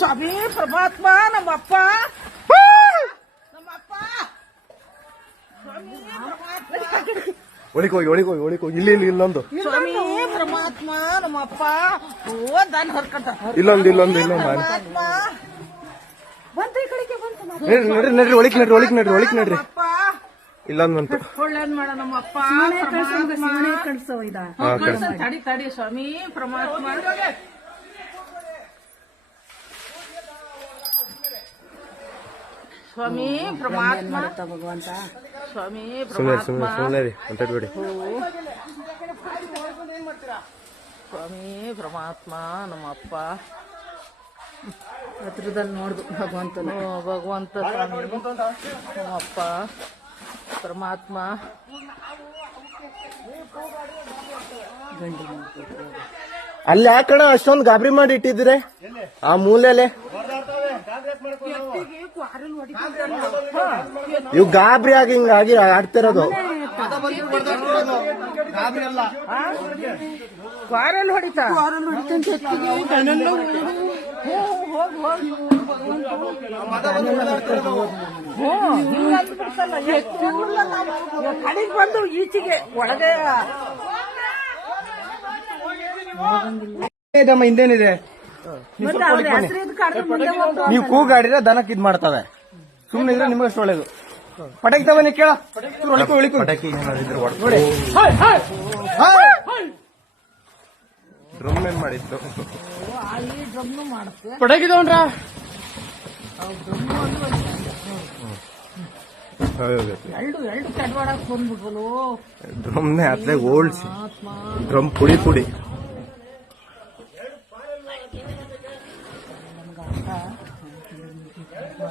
ಸ್ವಾಮಿ ಪರಮಾತ್ಮ ನಮ್ಮಪ್ಪ. ನಮ್ಮಪ್ಪ. ಸ್ವಾಮಿ ಒಳಿಕೋಗಿ ಒಳಿಕೋಗಿ ಹೋಗಿ ಒಳಿಕ್ ಹೋಗಿ ಒಳಿಕ್ ಹೋಗಿ. ಇಲ್ಲಿ ಇಲ್ಲಿ ಇಲ್ಲೊಂದು ಸ್ವಾಮಿ. ಪರಮಾತ್ಮ ನಮ್ಮಪ್ಪ. ಓ ದಾನ್ ಹೊರ್ಕಂತ. ಇಲ್ಲೊಂದು ಇಲ್ಲೊಂದು ಇಲ್ಲೊಂದು. ಪರಮಾತ್ಮ ಬಂತ ಈ ಕಡೆಗೆ ಬಂತು ನಡ್ರಿ ನಡ್ರಿ ನಡ್ರಿ ಒಳಿಕ್ ನಡ್ರಿ ಒಳಿಕ್ ನಡ್ರಿ ಒಳಿಕ್ ನಡ್ರಿ. ನಮ್ಮಪ್ಪ. ಇಲ್ಲೊಂದು ಬಂತು. ಒಳ್ಳೇದ್ ಮಾಡ ನಮ್ಮಪ್ಪ ಪರಮಾತ್ಮ ತಡಿ ತಡಿ ಸ್ವಾಮಿ ಪರಮಾತ್ಮ ಸ್ವಾಮಿ ಪರಮಾತ್ಮ. ಸ್ವಾಮಿ ಸುಮ್ಮನೆ ಪರಮಾತ್ಮ. ಸುಮ್ಮನೆ ಸುಮ್ಮನೆ ರೀ ಮಾತಾಡ್ಬೇಡಿ ಸ್ವಾಮಿ ಪರಮಾತ್ಮ ನಮ್ಮಪ್ಪ. ಹತ್ರದಲ್ಲಿ ನೋಡ್ದು ಭಗವಂತನ. ಭಗವಂತ ಸ್ವಾಮಿ. ನಮ್ಮಪ್ಪ. ಪರಮಾತ್ಮ. ಅಲ್ಲಿ ಯಾಕಣ ಅಷ್ಟೊಂದು ಗಾಬರಿ ಮಾಡಿ ಇಟ್ಟಿದ್ರೆ ಆ ಮೂಲೆಲೆ? ಇವ್ ಗಾಬ್ರಿ ಆಗಿ ಹಿಂಗಾಗಿ ಆಡ್ತಿರೋದು ಕ್ವಾರಲ್ ಹೊಡಿತಾ? ಕಡೆಗೆ ಈಚೆಗೆ ಒಳಗೆ. ನೀವು ಕೂಗಾಡಿದ್ರೆ ದನಕ್ಕೆ ಇದ್ ಮಾಡ್ತವೆ. ಸುಮ್ಮನೆ ಇದ್ರೆ ನಿಮ್ಗೆ ಅಷ್ಟು ಒಳ್ಳೇದು. ಪಟಾಕಿ ತಗೊಂಡು ಕೇಳ. ಒಳಿಕು ಒಳಿಕು ಪಟಾಕಿ ನೋಡಿ. ಡ್ರಮ್ ಏನ್ ಮಾಡಿತ್ತು ಪಟಾಕಿ ತಗೊಂಡ್ರ? ಕಡ್ವಾಡಕ್ ಡ್ರಮ್ನೆ ಅತ್ಲಾಗ ಓಲ್ಸಿ ಡ್ರಮ್ ಪುಡಿ ಪುಡಿ.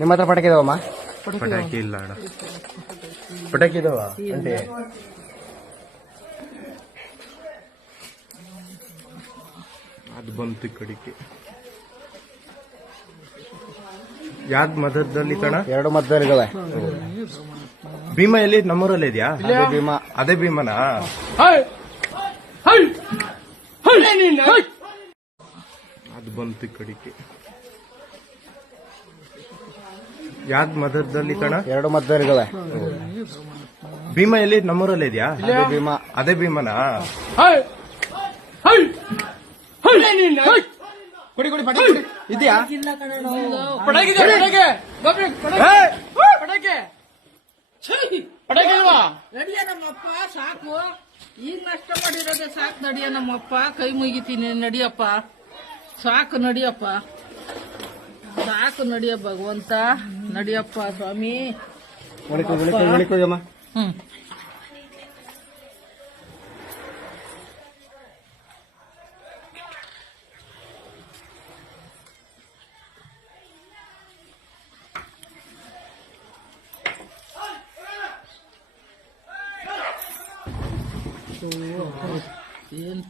ನಿಮ್ಮ ಹತ್ರ ಪಟಾಕಿ ಇದಾವಮ್ಮ? ಪಟಾಕಿ ಇಲ್ಲ ಅಣ್ಣ. ಪಟಾಕಿ ಇದಾವ? ಅಂತೆ. ಅದು ಬಂತು ಕಡಿಕೆ ಯಾವ್ದು ಮದದಲ್ಲಿ ಕಣ ಎರಡು ಮದ್ದಲ್ಲಿ ಭೀಮಾ ಎಲ್ಲಿ? ನಮ್ಮೂರಲ್ಲಿ ಇದೆಯಾ? ಅದೇ ಭೀಮಾ. ಅದೇ ಭೀಮನಾ? ಅದು ಬಂತು ಈ ಕಡೆಗೆ. ಯಾವ್ದು ಮಧ್ಯದಲ್ಲಿ ಕಣ? ಎರಡು ಮದ್ದರಿಗಳೇ ಭೀಮಾ ಎಲ್ಲಿ? ನಮ್ಮೂರಲ್ಲಿ ಇದೆಯಾ? ಅದೇ ಭೀಮಾ. ಅದೇ ಭೀಮನಾ? ಕೊಡಿ ಕೊಡಿ ಪಟಾಕಿ ಕೊಡಿ. ಇದೆಯಾ? ಪಟಾಕಿ ಇದೆ, ಪಟಾಕಿ. ಬಾಬ್ರೆ, ಪಟಾಕಿ. ಪಟಾಕಿ. ಪಟಾಕಿ ಇಲ್ವಾ? ನಡಿಯ ನಮ್ಮಪ್ಪ ಸಾಕು. ಈಗ ನಷ್ಟ ಮಾಡಿರೋದೆ ಸಾಕು ನಡಿಯ ನಮ್ಮಪ್ಪ. ಕೈ ಮುಗಿತೀನಿ ನಡಿಯಪ್ಪ. ಸಾಕು ನಡಿಯಪ್ಪ. ಸಾಕು ನಡಿಯ ಭಗವಂತ. ನಡಿಯಪ್ಪ ಸ್ವಾಮಿ. ಒಳಿಕೋ ಒಳಿಕೋ ಒಳಿಕೋಗಮ್ಮ ಹ್ಮ್. ಏನ್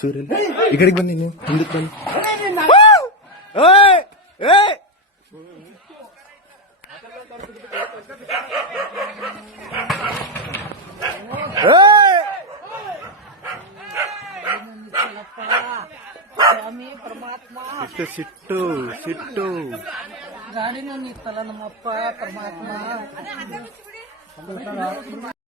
ತಡಿ ಇಲ್ಲ ಚೂರಿಲ್ಲ ಈ ಕಡೆಗೆ ಬನ್ನಿ ನೀವು ಹಿಂದಕ್ಕೆ ಬನ್ನಿ ಏಯ್! ಏಯ್! ಏಯ್! ಸ್ವಾಮಿ ಪರಮಾತ್ಮ ಎಷ್ಟು ಸಿಟ್ಟು ಸಿಟ್ಟು ಗಾಡಿನೂ ನಿತ್ತಲ್ಲ ನಮ್ಮಪ್ಪ ಪರಮಾತ್ಮ